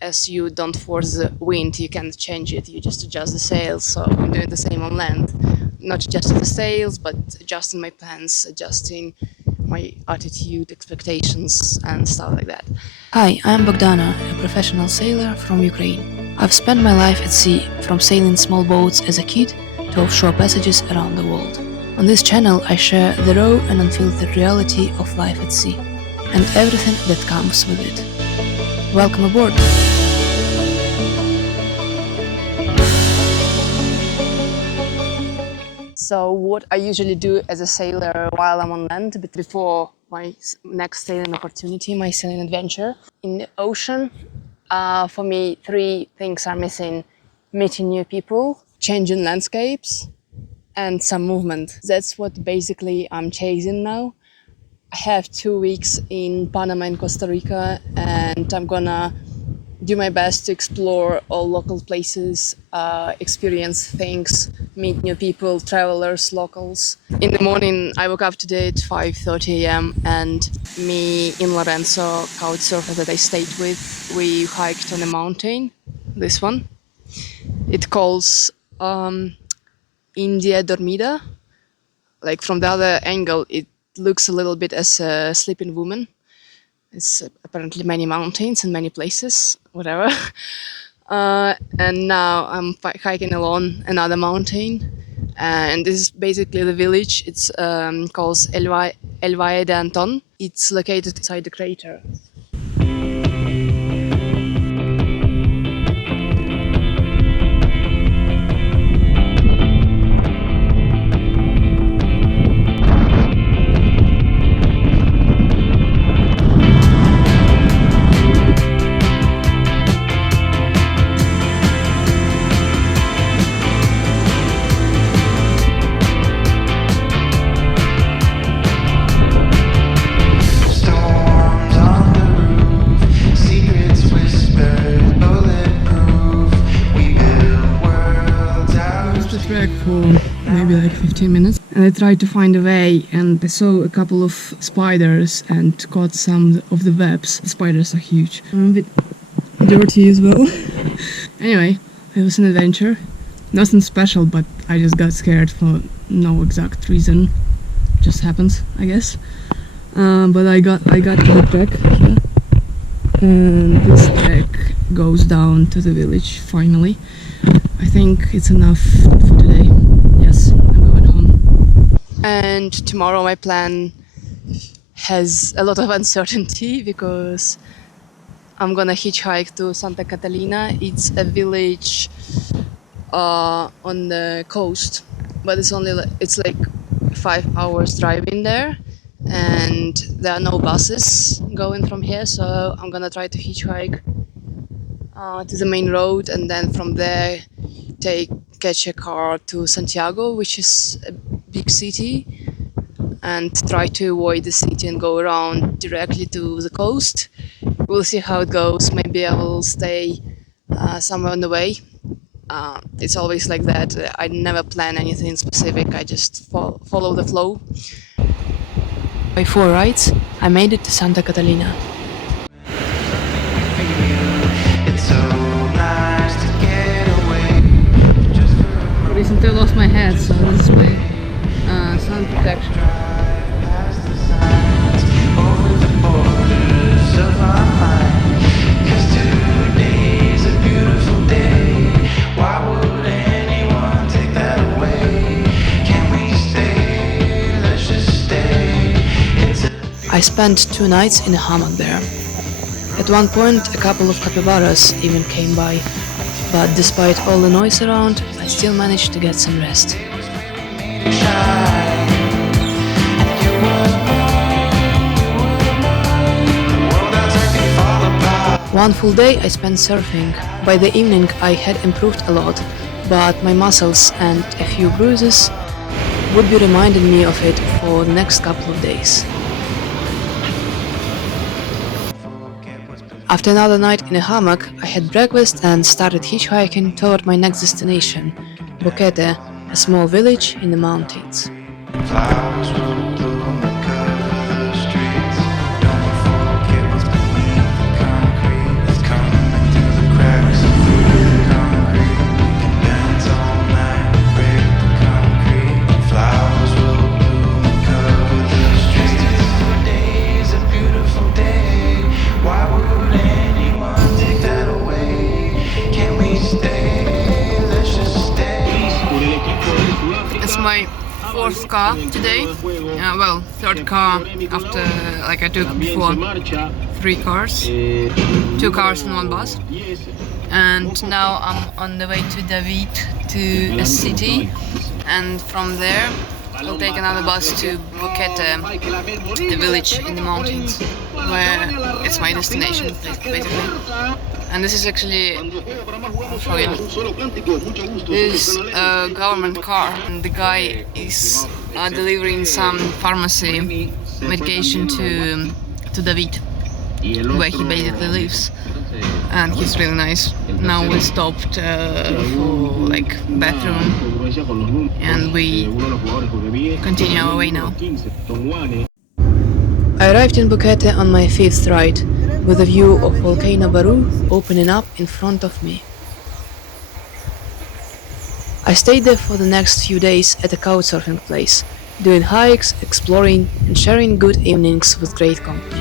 as you don't force the wind, you can change it, you just adjust the sails. So I'm doing the same on land, not adjusting the sails, but adjusting my plans, adjusting my attitude, expectations, and stuff like that. Hi, I'm Bogdana, a professional sailor from Ukraine. I've spent my life at sea, from sailing small boats as a kid to offshore passages around the world. On this channel I share the raw and unfiltered reality of life at sea, and everything that comes with it. Welcome aboard! So what I usually do as a sailor while I'm on land, but before my next sailing opportunity, my sailing adventure in the ocean, for me 3 things are missing: meeting new people, changing landscapes, and some movement. That's what basically I'm chasing now. I have 2 weeks in Panama and Costa Rica, and I'm gonna do my best to explore all local places, experience things, meet new people, travelers, locals. In the morning, I woke up today at 5:30 a.m. and me and Lorenzo, couchsurfer that I stayed with, we hiked on a mountain, this one. It calls India Dormida. Like from the other angle, it looks a little bit as a sleeping woman. It's apparently many mountains and many places, whatever. And now I'm hiking along another mountain. And this is basically the village. It's called El Valle de Anton. It's located inside the crater. For maybe like 15 minutes, and I tried to find a way, and I saw a couple of spiders and caught some of the webs. The spiders are huge. I'm a bit dirty as well. Anyway, it was an adventure. Nothing special, but I just got scared for no exact reason. Just happens, I guess. But I got to the track here, and this track goes down to the village finally. I think it's enough for today. Yes, I'm going home. And tomorrow my plan has a lot of uncertainty because I'm gonna hitchhike to Santa Catalina. It's a village on the coast, but it's like 5 hours driving there, and there are no buses going from here, so I'm gonna try to hitchhike to the main road, and then from there catch a car to Santiago, which is a big city, and try to avoid the city and go around directly to the coast. We'll see how it goes. Maybe I will stay somewhere on the way. It's always like that. I never plan anything specific. I just follow the flow. By 4 rides, I made it to Santa Catalina. Recently I lost my head, so this is my sun protection. I spent 2 nights in a hammock there. At one point, a couple of capybaras even came by, but despite all the noise around, I still managed to get some rest. One full day I spent surfing. By the evening I had improved a lot, but my muscles and a few bruises would be reminding me of it for the next couple of days. After another night in a hammock, I had breakfast and started hitchhiking toward my next destination, Boquete, a small village in the mountains. fourth car today. Well, third car after I took before 3 cars, 2 cars and 1 bus. And now I'm on the way to David, to a city, and from there I'll take another bus to Boquete, the village in the mountains, where it's my destination, basically. And this is actually, I'll show you, this is a government car, and the guy is delivering some pharmacy medication to David, where he basically lives. And he's really nice. Now we stopped for bathroom, and we continue our way now. I arrived in Boquete on my 5th ride, with a view of Volcán Barú opening up in front of me. I stayed there for the next few days at a couchsurfing place, doing hikes, exploring, and sharing good evenings with great company.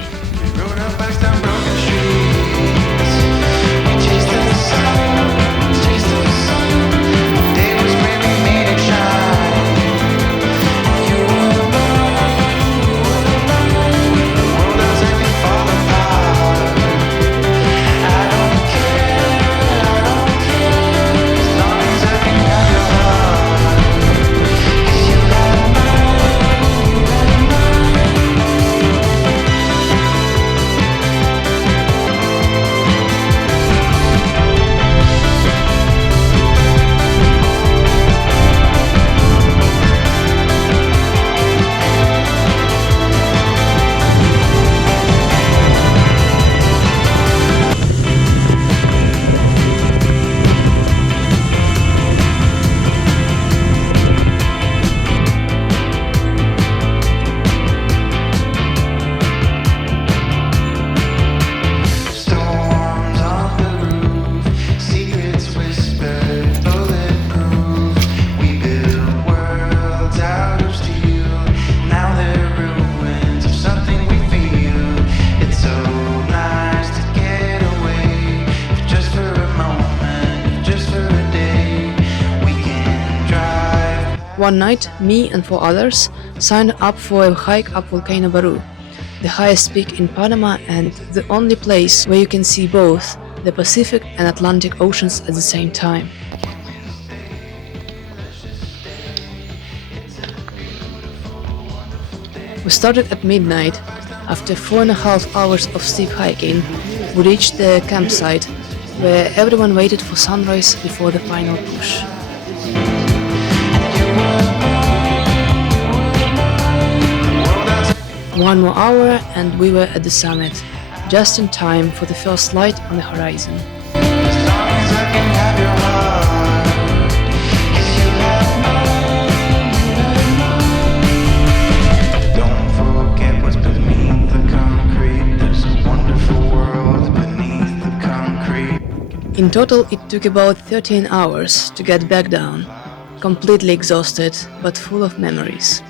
One night, me and 4 others signed up for a hike up Volcán Barú, the highest peak in Panama and the only place where you can see both the Pacific and Atlantic Oceans at the same time. We started at midnight. After 4.5 hours of steep hiking, we reached the campsite, where everyone waited for sunrise before the final push. One more hour and we were at the summit, just in time for the first light on the horizon. In total, it took about 13 hours to get back down, completely exhausted but full of memories.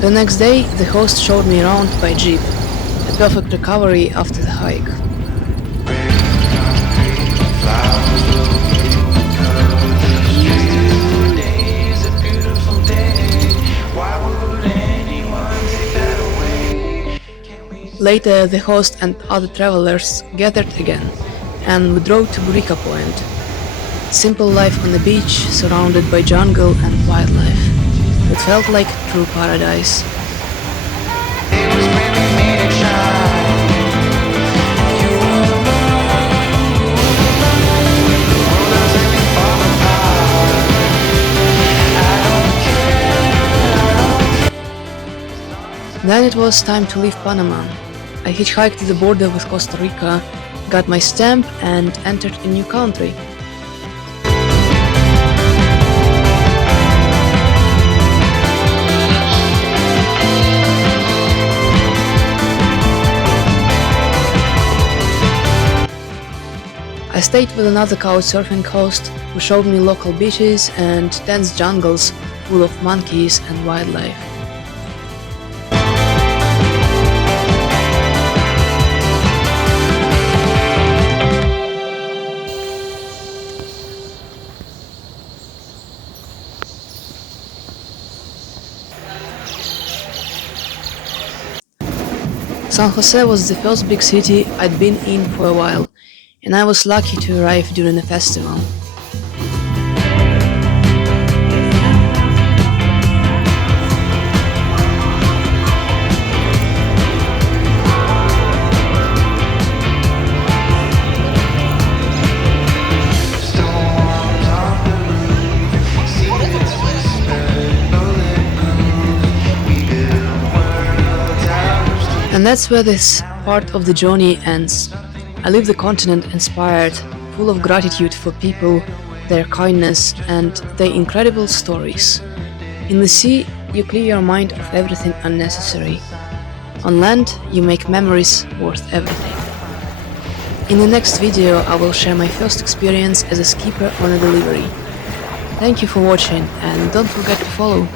The next day, the host showed me around by jeep, a perfect recovery after the hike. Later, the host and other travelers gathered again, and we drove to Burika Point. Simple life on the beach, surrounded by jungle and wildlife. It felt like true paradise. Then it was time to leave Panama. I hitchhiked to the border with Costa Rica, got my stamp and entered a new country. I stayed with another couchsurfing host who showed me local beaches and dense jungles full of monkeys and wildlife. San Jose was the first big city I'd been in for a while, and I was lucky to arrive during a festival. And that's where this part of the journey ends. I leave the continent inspired, full of gratitude for people, their kindness, and their incredible stories. In the sea, you clear your mind of everything unnecessary. On land, you make memories worth everything. In the next video, I will share my first experience as a skipper on a delivery. Thank you for watching, and don't forget to follow.